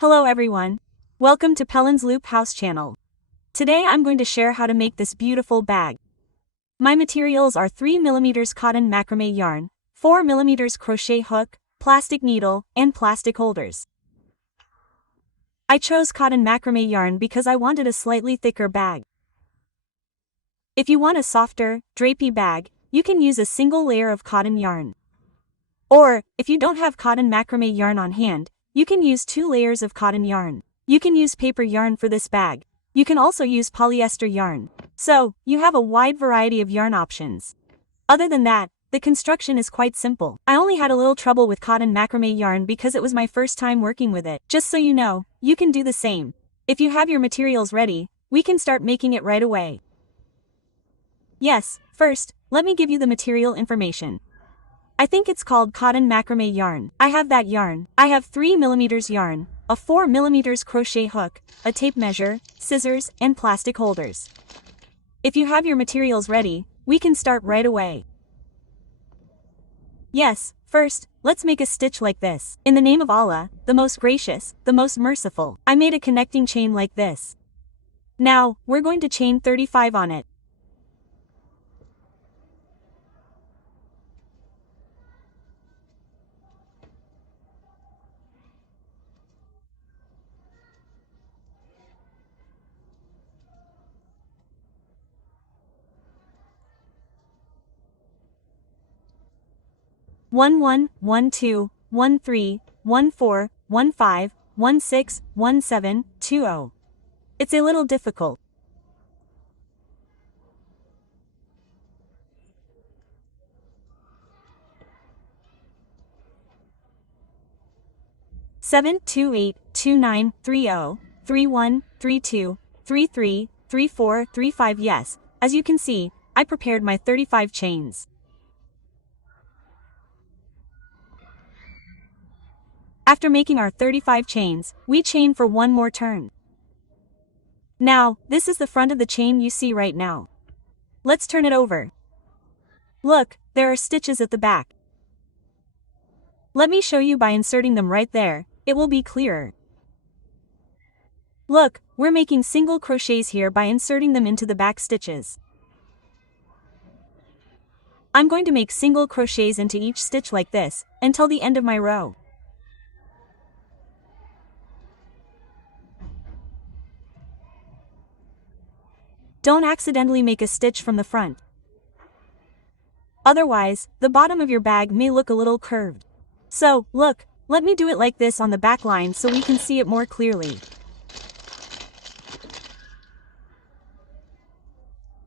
Hello everyone. Welcome to Pellin's Loop House channel. Today I'm going to share how to make this beautiful bag. My materials are 3mm cotton macrame yarn, 4mm crochet hook, plastic needle, and plastic holders. I chose cotton macrame yarn because I wanted a slightly thicker bag. If you want a softer, drapey bag, you can use a single layer of cotton yarn. Or, if you don't have cotton macrame yarn on hand, you can use 2 layers of cotton yarn. You can use paper yarn for this bag. You can also use polyester yarn. So, you have a wide variety of yarn options. Other than that, the construction is quite simple. I only had a little trouble with cotton macrame yarn because it was my first time working with it. Just so you know, you can do the same. If you have your materials ready, we can start making it right away. Yes, first, let me give you the material information. I think it's called cotton macrame yarn. I have that yarn. I have 3mm yarn, a 4mm crochet hook, a tape measure, scissors, and plastic holders. If you have your materials ready, we can start right away. Yes, first, let's make a stitch like this. In the name of Allah, the most gracious, the most merciful, I made a connecting chain like this. Now, we're going to chain 35 on it. One one, 1 2, 1 3, 1 4, 1 5, 1 6, 1 7, 2 0. It's a little difficult. Seven 2 8 2 9 3 0 3 1 3 2 3 3 3 4 3 5. Yes, as you can see, I prepared my 35 chains. After making our 35 chains, we chain for one more turn. Now, this is the front of the chain you see right now. Let's turn it over. Look, there are stitches at the back. Let me show you by inserting them right there, it will be clearer. Look, we're making single crochets here by inserting them into the back stitches. I'm going to make single crochets into each stitch like this, until the end of my row. Don't accidentally make a stitch from the front. Otherwise, the bottom of your bag may look a little curved. So, look, let me do it like this on the back line so we can see it more clearly.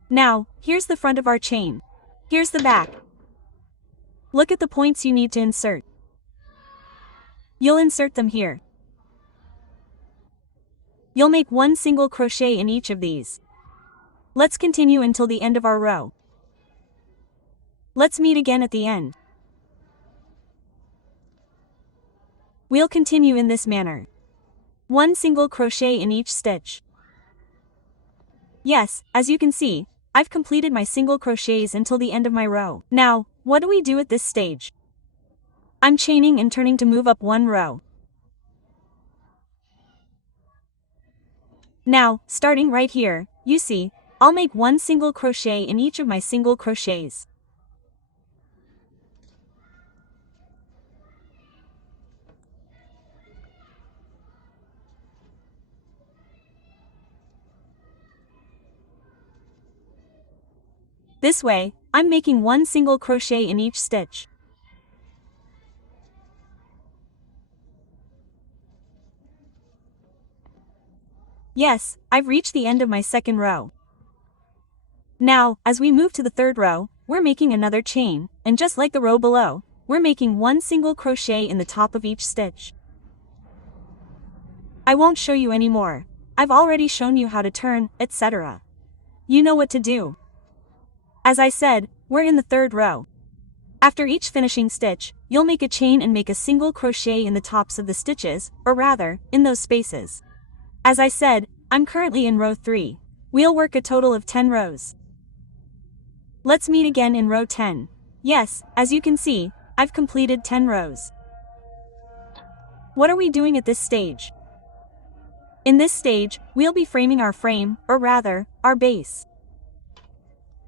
Now, here's the front of our chain. Here's the back. Look at the points you need to insert. You'll insert them here. You'll make one single crochet in each of these. Let's continue until the end of our row. Let's meet again at the end. We'll continue in this manner. One single crochet in each stitch. Yes, as you can see, I've completed my single crochets until the end of my row. Now, what do we do at this stage? I'm chaining and turning to move up one row. Now, starting right here, you see, I'll make one single crochet in each of my single crochets. This way, I'm making one single crochet in each stitch. Yes, I've reached the end of my second row. Now, as we move to the third row, we're making another chain, and just like the row below, we're making one single crochet in the top of each stitch. I won't show you anymore. I've already shown you how to turn, etc. You know what to do. As I said, we're in the third row. After each finishing stitch, you'll make a chain and make a single crochet in the tops of the stitches, or rather, in those spaces. As I said, I'm currently in row 3. We'll work a total of 10 rows. Let's meet again in row 10. Yes, as you can see, I've completed 10 rows. What are we doing at this stage? In this stage, we'll be framing our frame, or rather, our base.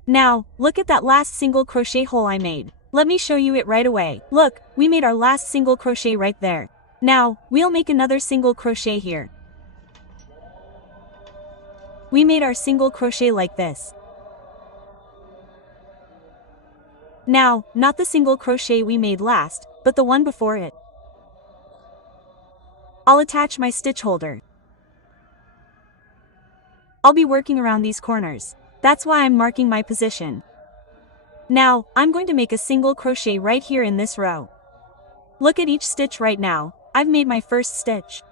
Now, look at that last single crochet hole I made. Let me show you it right away. Look, we made our last single crochet right there. Now, we'll make another single crochet here. We made our single crochet like this. Now, not the single crochet we made last, but the one before it. I'll attach my stitch holder. I'll be working around these corners. That's why I'm marking my position. Now, I'm going to make a single crochet right here in this row. Look at each stitch right now. I've made my first stitch.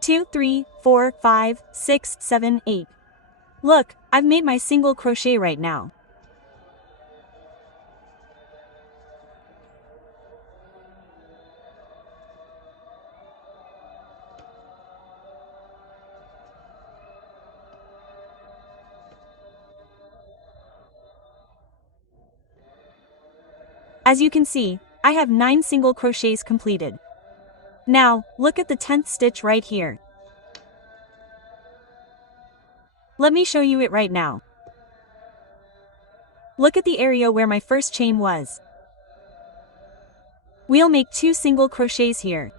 Two, 3, 4, 5, 6, 7, 8. Look, I've made my single crochet right now. As you can see, I have 9 single crochets completed. Now, look at the 10th stitch right here. Let me show you it right now. Look at the area where my first chain was. We'll make 2 single crochets here.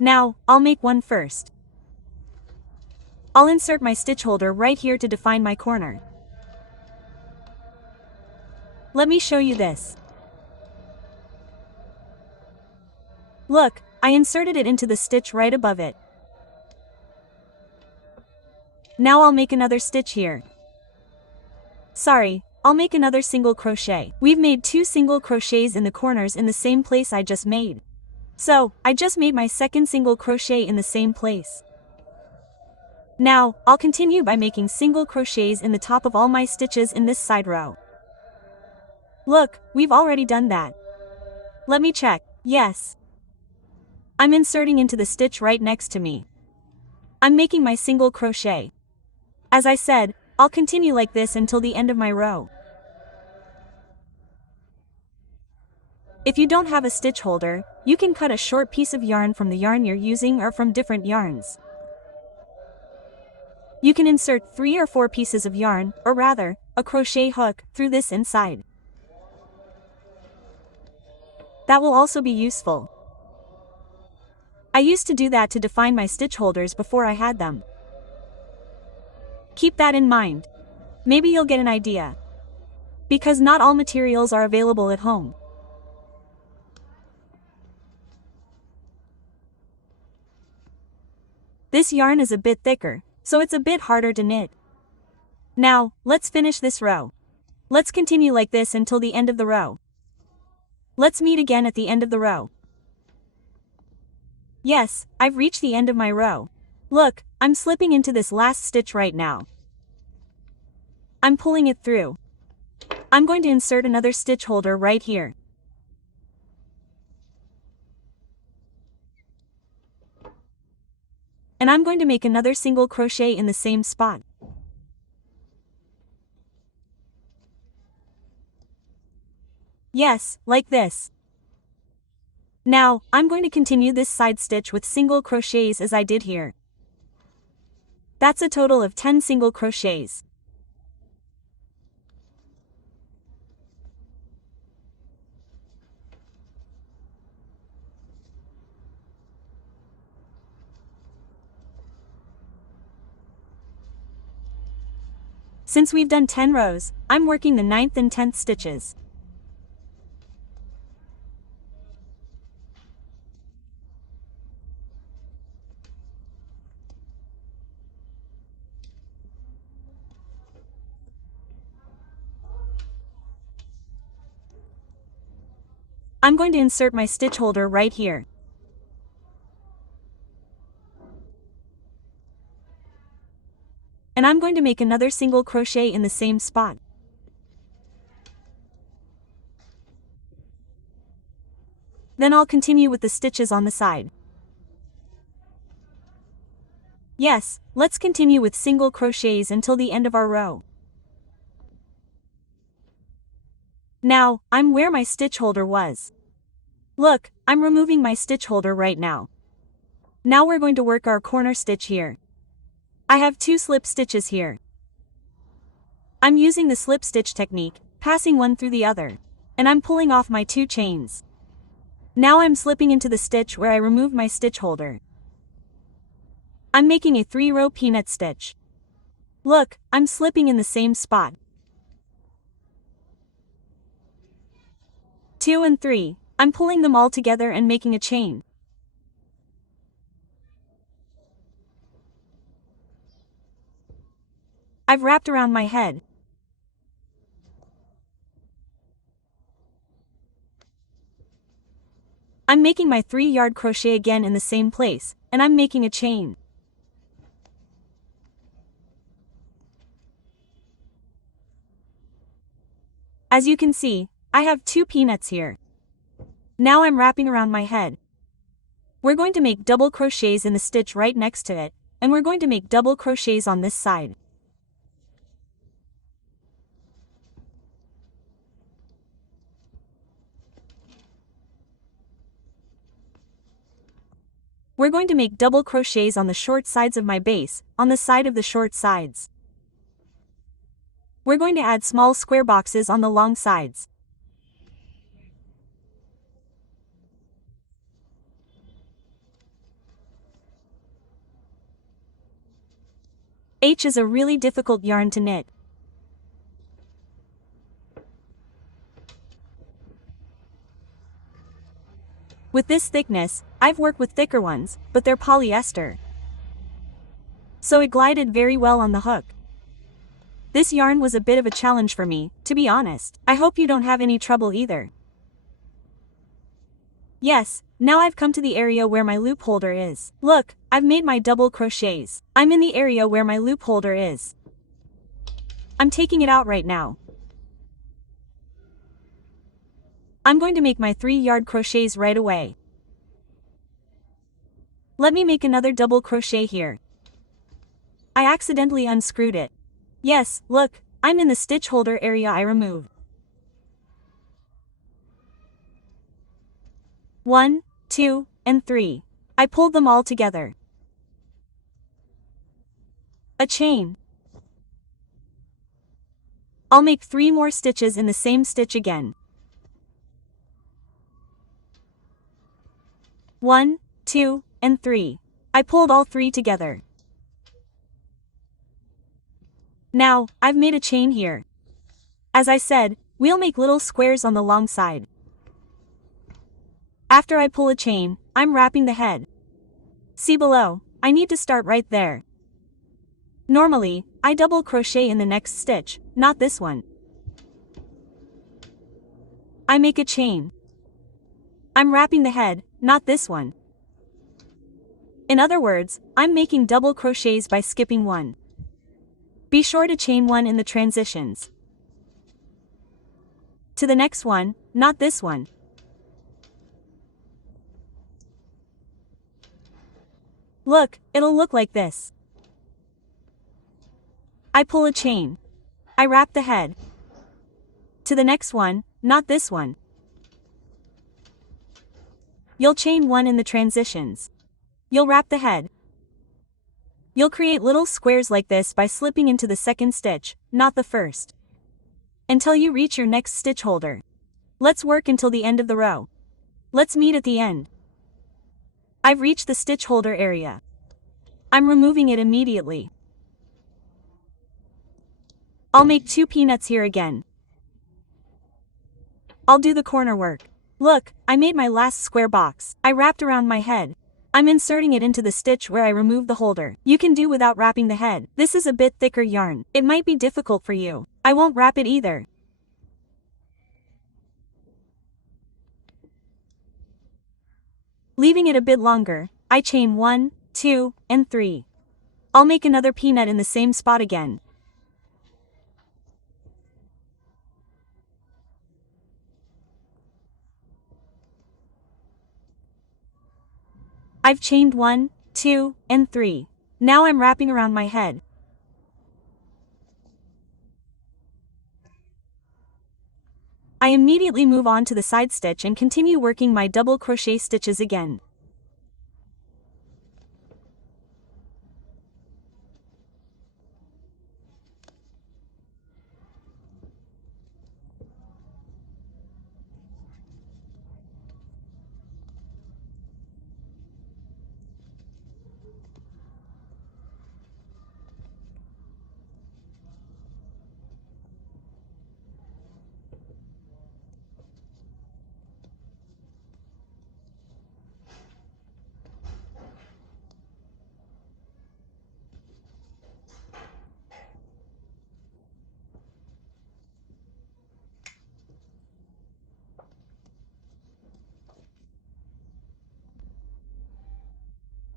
Now, I'll make one first. I'll insert my stitch holder right here to define my corner. Let me show you this. Look, I inserted it into the stitch right above it. Now I'll make another stitch here. Sorry, I'll make another single crochet. We've made 2 single crochets in the corners in the same place I just made. So, I just made my second single crochet in the same place. Now, I'll continue by making single crochets in the top of all my stitches in this side row. Look, we've already done that. Let me check. Yes. I'm inserting into the stitch right next to me. I'm making my single crochet. As I said, I'll continue like this until the end of my row. If you don't have a stitch holder, you can cut a short piece of yarn from the yarn you're using or from different yarns. You can insert 3 or 4 pieces of yarn, or rather, a crochet hook, through this inside. That will also be useful. I used to do that to define my stitch holders before I had them. Keep that in mind. Maybe you'll get an idea. Because not all materials are available at home. This yarn is a bit thicker, so it's a bit harder to knit. Now, let's finish this row. Let's continue like this until the end of the row. Let's meet again at the end of the row. Yes, I've reached the end of my row. Look, I'm slipping into this last stitch right now. I'm pulling it through. I'm going to insert another stitch holder right here. And I'm going to make another single crochet in the same spot. Yes, like this. Now, I'm going to continue this side stitch with single crochets as I did here. That's a total of 10 single crochets. Since we've done 10 rows, I'm working the 9th and 10th stitches. I'm going to insert my stitch holder right here. And I'm going to make another single crochet in the same spot. Then I'll continue with the stitches on the side. Yes, let's continue with single crochets until the end of our row. Now, I'm where my stitch holder was. Look, I'm removing my stitch holder right now. Now we're going to work our corner stitch here. I have 2 slip stitches here. I'm using the slip stitch technique, passing one through the other. And I'm pulling off my 2 chains. Now I'm slipping into the stitch where I removed my stitch holder. I'm making a 3-row peanut stitch. Look, I'm slipping in the same spot. 2 and 3, I'm pulling them all together and making a chain. I've wrapped around my head. I'm making my 3-yard crochet again in the same place, and I'm making a chain. As you can see, I have 2 peanuts here. Now I'm wrapping around my head. We're going to make double crochets in the stitch right next to it, and we're going to make double crochets on this side. We're going to make double crochets on the short sides of my base, on the side of the short sides. We're going to add small square boxes on the long sides. H is a really difficult yarn to knit. With this thickness, I've worked with thicker ones, but they're polyester. So it glided very well on the hook. This yarn was a bit of a challenge for me, to be honest. I hope you don't have any trouble either. Yes, now I've come to the area where my loop holder is. Look, I've made my double crochets. I'm in the area where my loop holder is. I'm taking it out right now. I'm going to make my 3-yard crochets right away. Let me make another double crochet here. I accidentally unscrewed it. Yes, look, I'm in the stitch holder area I removed. 1, 2, and 3. I pulled them all together. A chain. I'll make 3 more stitches in the same stitch again. 1, 2, and 3. I pulled all 3 together. Now, I've made a chain here. As I said, we'll make little squares on the long side. After I pull a chain, I'm wrapping the head. See below, I need to start right there. Normally, I double crochet in the next stitch, not this one. I make a chain. I'm wrapping the head, not this one. In other words, I'm making double crochets by skipping one. Be sure to chain one in the transitions. To the next one, not this one. Look, it'll look like this. I pull a chain. I wrap the head. To the next one, not this one. You'll chain one in the transitions. You'll wrap the head. You'll create little squares like this by slipping into the second stitch, not the first. Until you reach your next stitch holder. Let's work until the end of the row. Let's meet at the end. I've reached the stitch holder area. I'm removing it immediately. I'll make 2 peanuts here again. I'll do the corner work. Look, I made my last square box. I wrapped around my head. I'm inserting it into the stitch where I removed the holder. You can do without wrapping the head. This is a bit thicker yarn. It might be difficult for you. I won't wrap it either. Leaving it a bit longer, I chain 1, 2, and 3. I'll make another peanut in the same spot again. I've chained 1, 2, and 3. Now I'm wrapping around my head. I immediately move on to the side stitch and continue working my double crochet stitches again.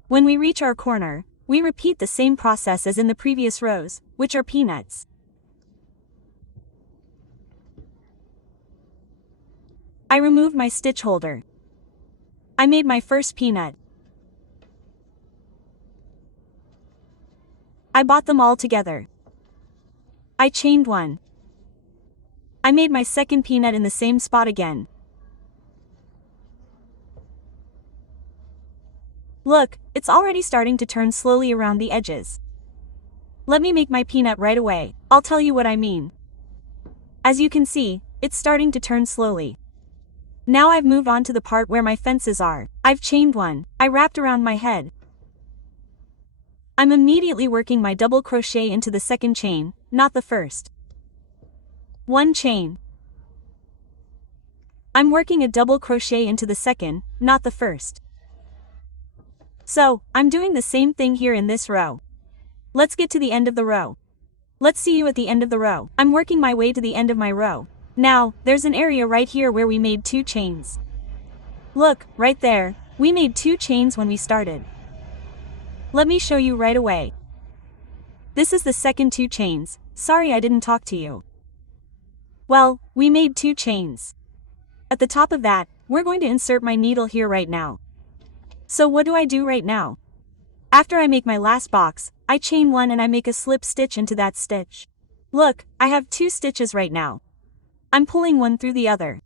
When we reach our corner, we repeat the same process as in the previous rows, which are peanuts. I removed my stitch holder. I made my first peanut. I bought them all together. I chained 1. I made my second peanut in the same spot again. Look, it's already starting to turn slowly around the edges. Let me make my peanut right away. I'll tell you what I mean. As you can see, it's starting to turn slowly. Now I've moved on to the part where my fences are. I've chained 1. I wrapped around my head. I'm immediately working my double crochet into the second chain, not the first. 1 chain. I'm working a double crochet into the second, not the first. So, I'm doing the same thing here in this row. Let's get to the end of the row. Let's see you at the end of the row. I'm working my way to the end of my row. Now, there's an area right here where we made 2 chains. Look, right there, we made 2 chains when we started. Let me show you right away. This is the second 2 chains. Sorry I didn't talk to you. Well, we made 2 chains. At the top of that, we're going to insert my needle here right now. So what do I do right now? After I make my last box, I chain 1 and I make a slip stitch into that stitch. Look, I have 2 stitches right now. I'm pulling one through the other.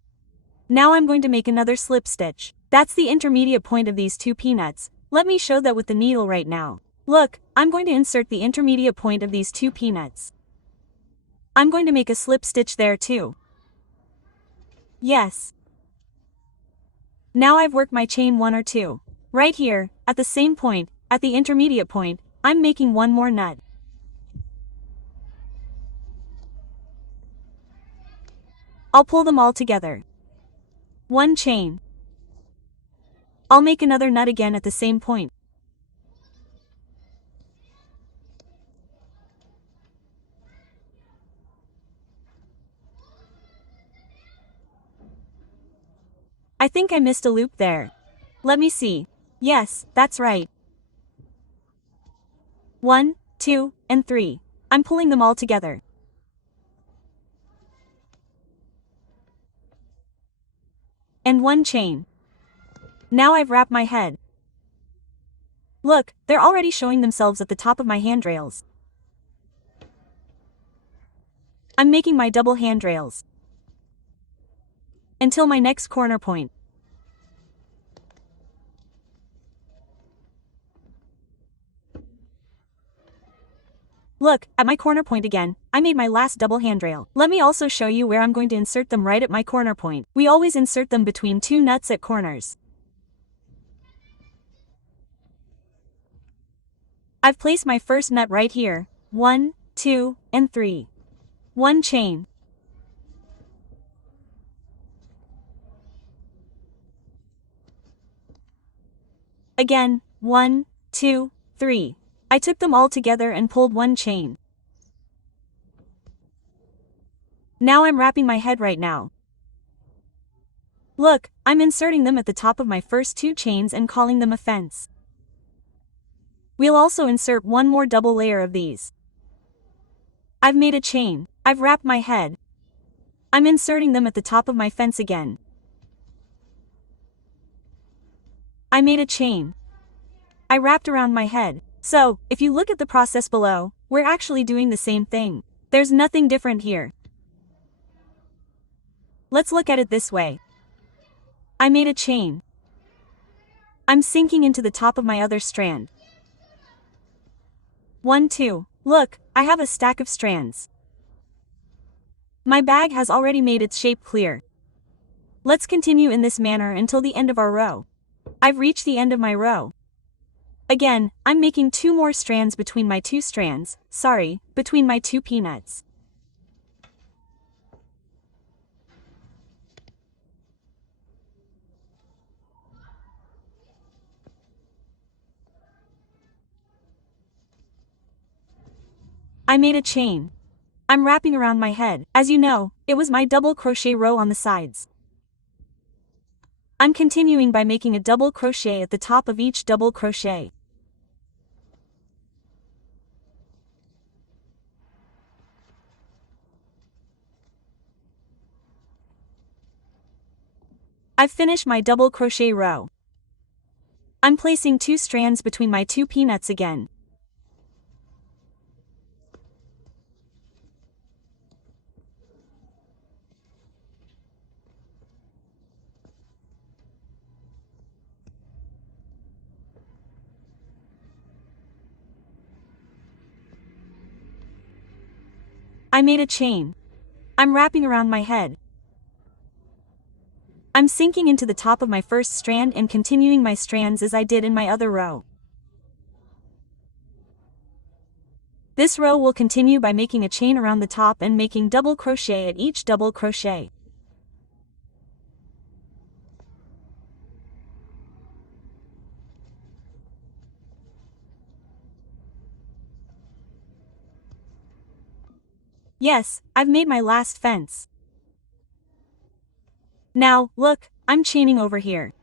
Now I'm going to make another slip stitch. That's the intermediate point of these 2 peanuts. Let me show that with the needle right now. Look, I'm going to insert the intermediate point of these 2 peanuts. I'm going to make a slip stitch there too. Yes. Now I've worked my chain 1 or 2. Right here, at the same point, at the intermediate point, I'm making one more nut. I'll pull them all together. 1 chain. I'll make another nut again at the same point. I think I missed a loop there. Let me see. Yes, that's right. 1, 2, and 3. I'm pulling them all together. And 1 chain. Now I've wrapped my head. Look, they're already showing themselves at the top of my handrails. I'm making my double handrails until my next corner point. Look, at my corner point again, I made my last double handrail. Let me also show you where I'm going to insert them right at my corner point. We always insert them between 2 nuts at corners. I've placed my first nut right here. 1, 2, and 3. 1 chain. Again, 1, 2, 3. I took them all together and pulled 1 chain. Now I'm wrapping my head right now. Look, I'm inserting them at the top of my first 2 chains and calling them a fence. We'll also insert one more double layer of these. I've made a chain. I've wrapped my head. I'm inserting them at the top of my fence again. I made a chain. I wrapped around my head. So, if you look at the process below, we're actually doing the same thing. There's nothing different here. Let's look at it this way. I made a chain. I'm sinking into the top of my other strand. 1, 2. Look, I have a stack of strands. My bag has already made its shape clear. Let's continue in this manner until the end of our row. I've reached the end of my row. Again, I'm making 2 more strands between my 2 strands, between my 2 peanuts. I made a chain. I'm wrapping around my head. As you know, it was my double crochet row on the sides. I'm continuing by making a double crochet at the top of each double crochet. I've finished my double crochet row. I'm placing 2 strands between my 2 peanuts again. I made a chain. I'm wrapping around my head. I'm sinking into the top of my first strand and continuing my strands as I did in my other row. This row will continue by making a chain around the top and making double crochet at each double crochet. Yes, I've made my last fence. Now, look, I'm chaining over here.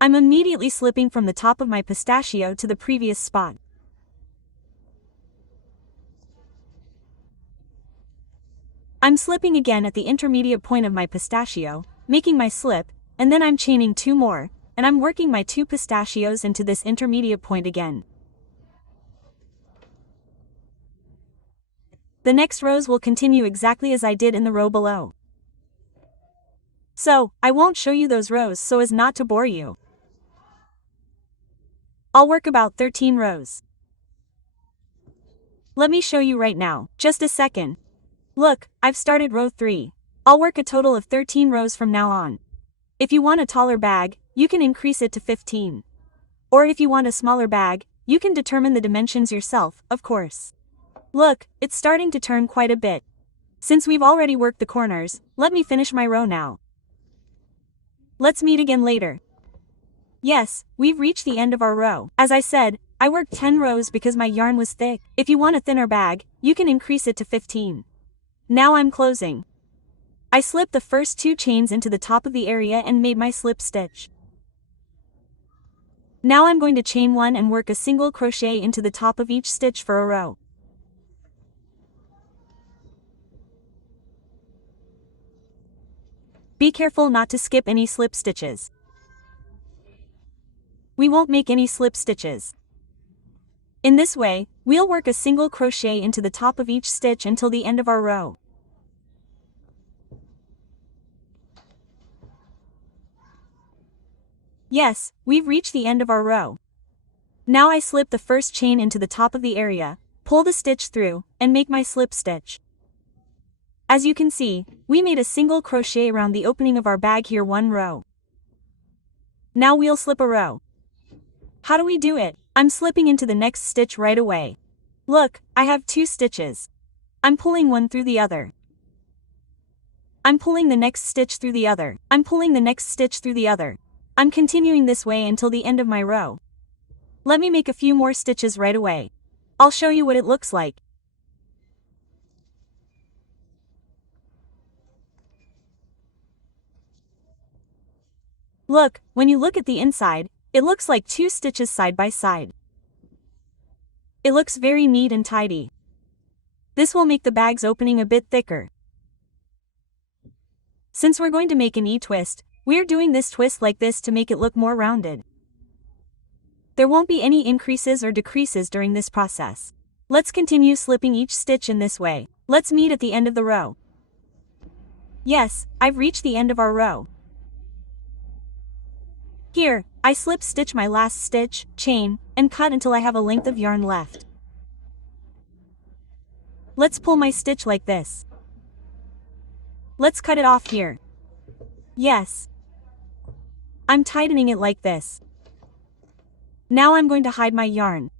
I'm immediately slipping from the top of my pistachio to the previous spot. I'm slipping again at the intermediate point of my pistachio, making my slip, and then I'm chaining 2 more, and I'm working my 2 pistachios into this intermediate point again. The next rows will continue exactly as I did in the row below. So, I won't show you those rows so as not to bore you. I'll work about 13 rows. Let me show you right now, just a second. Look, I've started row 3. I'll work a total of 13 rows from now on. If you want a taller bag, you can increase it to 15. Or if you want a smaller bag, you can determine the dimensions yourself, of course. Look, it's starting to turn quite a bit. Since we've already worked the corners, let me finish my row now. Let's meet again later. Yes, we've reached the end of our row. As I said, I worked 10 rows because my yarn was thick. If you want a thinner bag, you can increase it to 15. Now I'm closing. I slipped the first 2 chains into the top of the area and made my slip stitch. Now I'm going to chain 1 and work a single crochet into the top of each stitch for a row. Be careful not to skip any slip stitches. We won't make any slip stitches. In this way, we'll work a single crochet into the top of each stitch until the end of our row. Yes, we've reached the end of our row. Now I slip the first chain into the top of the area, pull the stitch through, and make my slip stitch. As you can see, we made a single crochet around the opening of our bag here 1 row. Now we'll slip a row. How do we do it? I'm slipping into the next stitch right away. Look, I have 2 stitches. I'm pulling one through the other. I'm pulling the next stitch through the other. I'm pulling the next stitch through the other. I'm continuing this way until the end of my row. Let me make a few more stitches right away. I'll show you what it looks like. Look, when you look at the inside, it looks like 2 stitches side by side. It looks very neat and tidy. This will make the bag's opening a bit thicker. Since we're going to make an E-twist, We're doing this twist like this to make it look more rounded. There won't be any increases or decreases during this process. Let's continue slipping each stitch in this way. Let's meet at the end of the row. Yes, I've reached the end of our row. Here, I slip stitch my last stitch, chain, and cut until I have a length of yarn left. Let's pull my stitch like this. Let's cut it off here. Yes. I'm tightening it like this. Now I'm going to hide my yarn.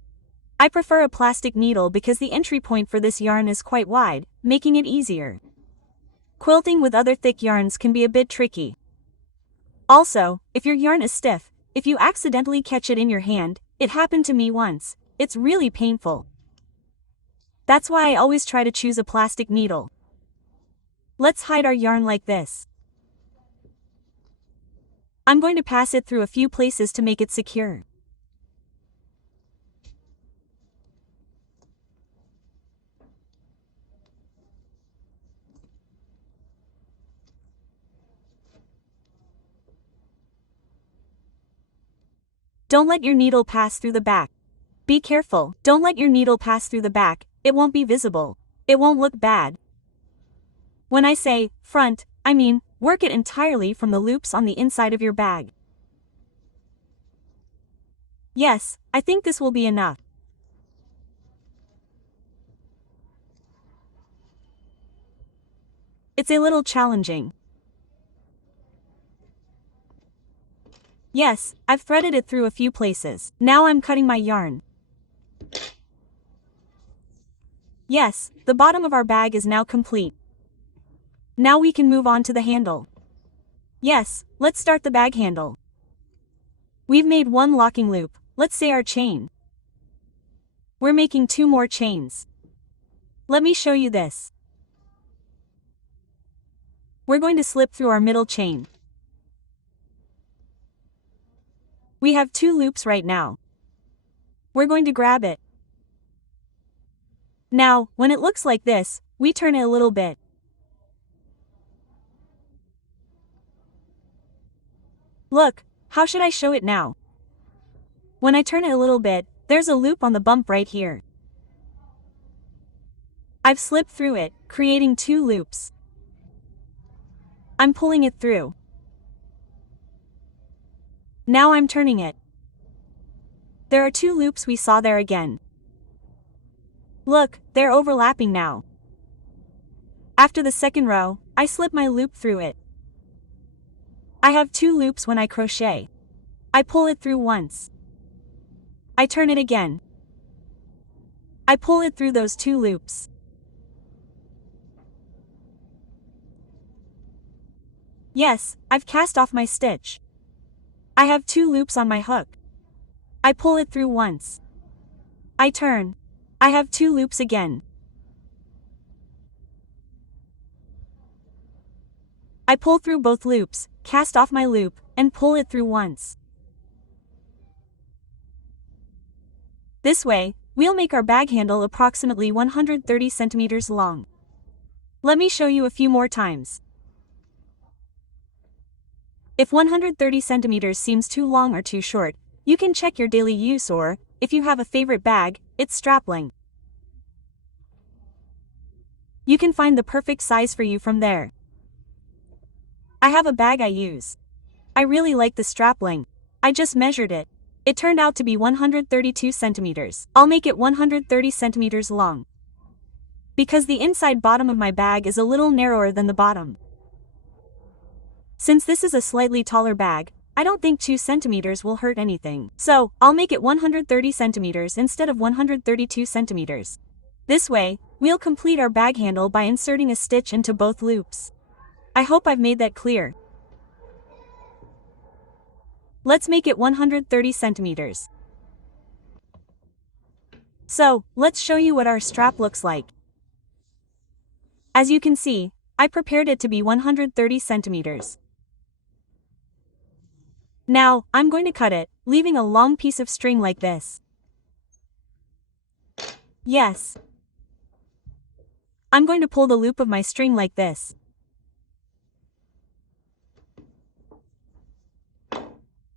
I prefer a plastic needle because the entry point for this yarn is quite wide, making it easier. Quilting with other thick yarns can be a bit tricky. Also, if your yarn is stiff, if you accidentally catch it in your hand, it happened to me once, it's really painful. That's why I always try to choose a plastic needle. Let's hide our yarn like this. I'm going to pass it through a few places to make it secure. Don't let your needle pass through the back. Be careful, don't let your needle pass through the back, it won't be visible. It won't look bad. When I say front, I mean work it entirely from the loops on the inside of your bag. Yes, I think this will be enough. It's a little challenging. Yes, I've threaded it through a few places. Now I'm cutting my yarn. Yes, the bottom of our bag is now complete. Now we can move on to the handle. Yes, let's start the bag handle. We've made one locking loop, let's say our chain. We're making 2 more chains. Let me show you this. We're going to slip through our middle chain. We have 2 loops right now. We're going to grab it. Now, when it looks like this, we turn it a little bit. Look, how should I show it now? When I turn it a little bit, there's a loop on the bump right here. I've slipped through it, creating 2 loops. I'm pulling it through. Now I'm turning it. There are 2 loops we saw there again. Look, they're overlapping now. After the second row, I slip my loop through it. I have 2 loops when I crochet. I pull it through once. I turn it again. I pull it through those 2 loops. Yes, I've cast off my stitch. I have 2 loops on my hook. I pull it through once. I turn. I have 2 loops again. I pull through both loops, cast off my loop, and pull it through once. This way, we'll make our bag handle approximately 130 centimeters long. Let me show you a few more times. If 130 centimeters seems too long or too short, you can check your daily use or, if you have a favorite bag, its strap length. You can find the perfect size for you from there. I have a bag I use. I really like the strap length. I just measured it. It turned out to be 132 centimeters. I'll make it 130 centimeters long. Because the inside bottom of my bag is a little narrower than the bottom. Since this is a slightly taller bag, I don't think 2 centimeters will hurt anything. So, I'll make it 130 centimeters instead of 132 centimeters. This way, we'll complete our bag handle by inserting a stitch into both loops. I hope I've made that clear. Let's make it 130 centimeters. So, let's show you what our strap looks like. As you can see, I prepared it to be 130 centimeters. Now, I'm going to cut it, leaving a long piece of string like this. Yes. I'm going to pull the loop of my string like this.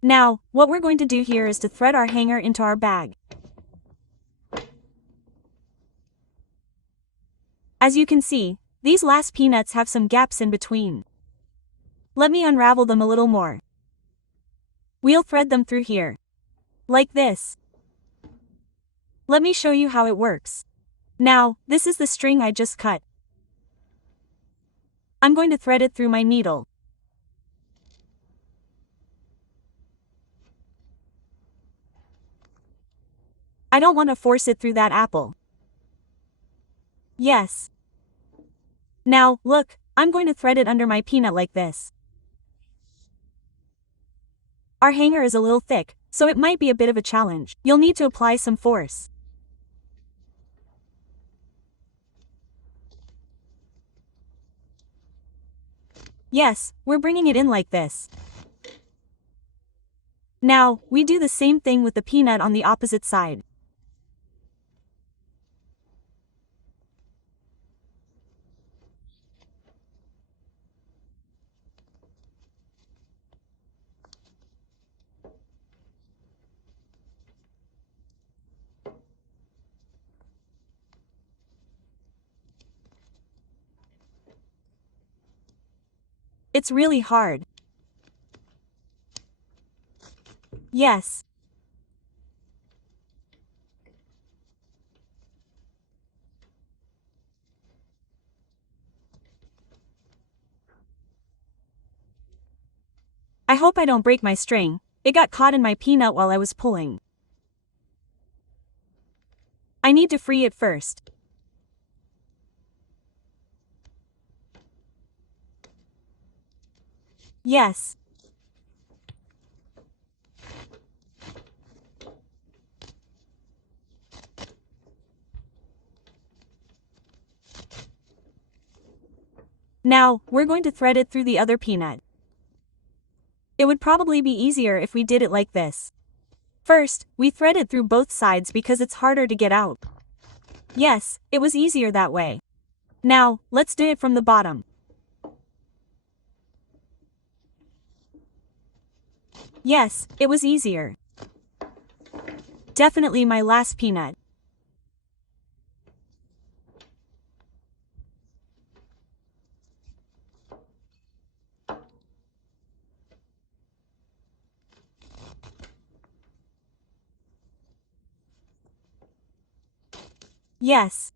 Now, what we're going to do here is to thread our hanger into our bag. As you can see, these last peanuts have some gaps in between. Let me unravel them a little more. We'll thread them through here. Like this. Let me show you how it works. Now, this is the string I just cut. I'm going to thread it through my needle. I don't want to force it through that apple. Yes. Now, look, I'm going to thread it under my peanut like this. Our hanger is a little thick, so it might be a bit of a challenge. You'll need to apply some force. Yes, we're bringing it in like this. Now, we do the same thing with the peanut on the opposite side. It's really hard. Yes. I hope I don't break my string. It got caught in my peanut while I was pulling. I need to free it first. Yes. Now, we're going to thread it through the other peanut. It would probably be easier if we did it like this. First, we thread it through both sides because it's harder to get out. Yes, it was easier that way. Now, let's do it from the bottom. Yes, it was easier. Definitely my last peanut. Yes.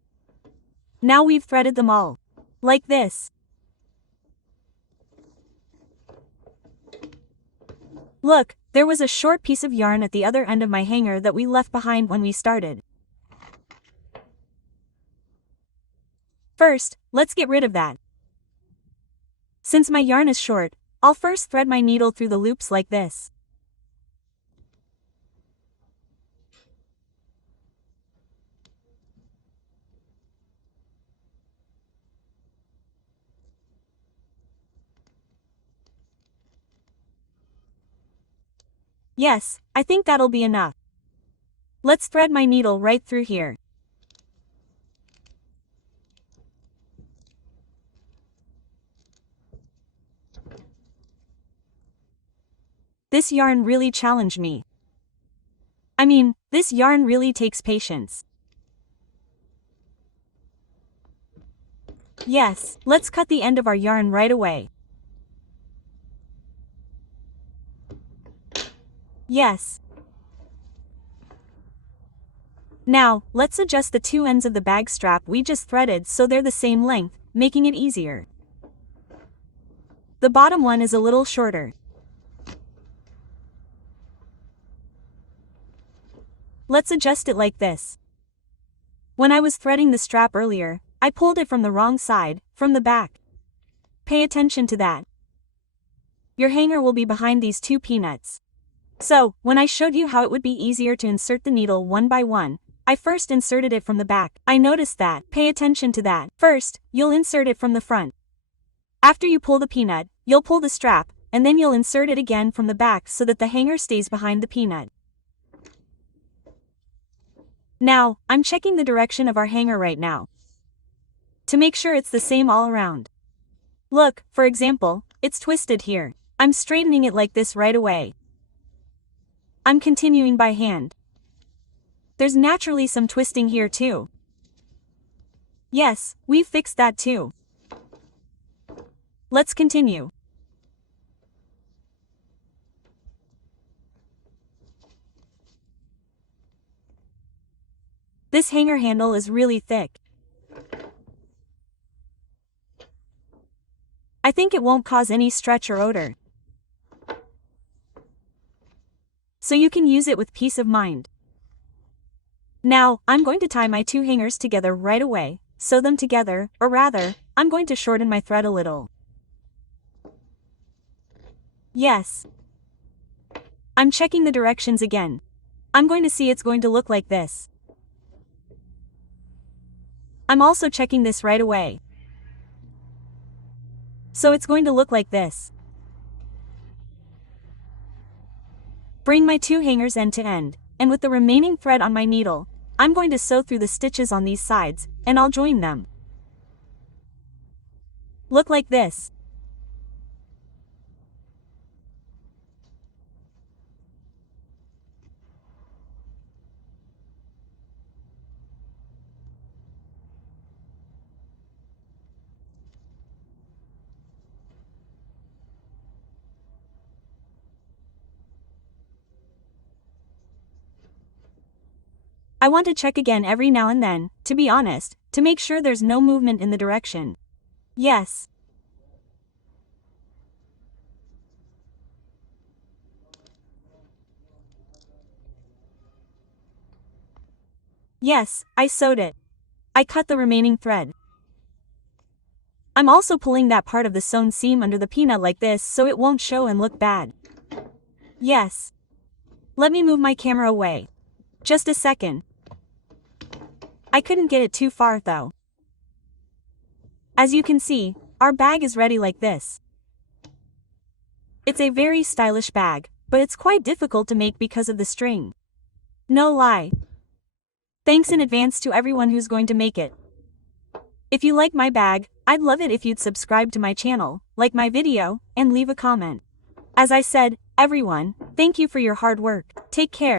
Now we've threaded them all. Like this. Look, there was a short piece of yarn at the other end of my hanger that we left behind when we started. First, let's get rid of that. Since my yarn is short, I'll first thread my needle through the loops like this. Yes, I think that'll be enough. Let's thread my needle right through here. This yarn really challenged me. I mean, this yarn really takes patience. Yes, let's cut the end of our yarn right away. Yes. Now, let's adjust the two ends of the bag strap we just threaded so they're the same length, making it easier. The bottom one is a little shorter. Let's adjust it like this. When I was threading the strap earlier, I pulled it from the wrong side, from the back. Pay attention to that. Your hanger will be behind these two peanuts. So, when I showed you how it would be easier to insert the needle one by one, I first inserted it from the back. I noticed that. Pay attention to that. First, you'll insert it from the front. After you pull the peanut, you'll pull the strap, and then you'll insert it again from the back so that the hanger stays behind the peanut. Now, I'm checking the direction of our hanger right now, to make sure it's the same all around. Look, for example, it's twisted here. I'm straightening it like this right away. I'm continuing by hand. There's naturally some twisting here too. Yes, we've fixed that too. Let's continue. This hanger handle is really thick. I think it won't cause any stretch or odor. So you can use it with peace of mind. Now, I'm going to tie my two hangers together right away, sew them together, or rather, I'm going to shorten my thread a little. Yes. I'm checking the directions again. I'm going to see it's going to look like this. I'm also checking this right away. So it's going to look like this. Bring my two hangers end to end, and with the remaining thread on my needle, I'm going to sew through the stitches on these sides, and I'll join them. Look like this. I want to check again every now and then, to be honest, to make sure there's no movement in the direction. Yes. Yes, I sewed it. I cut the remaining thread. I'm also pulling that part of the sewn seam under the peanut like this so it won't show and look bad. Yes. Let me move my camera away. Just a second. I couldn't get it too far though. As you can see, our bag is ready like this. It's a very stylish bag, but it's quite difficult to make because of the string. No lie. Thanks in advance to everyone who's going to make it. If you like my bag, I'd love it if you'd subscribe to my channel, like my video, and leave a comment. As I said, everyone, thank you for your hard work. Take care.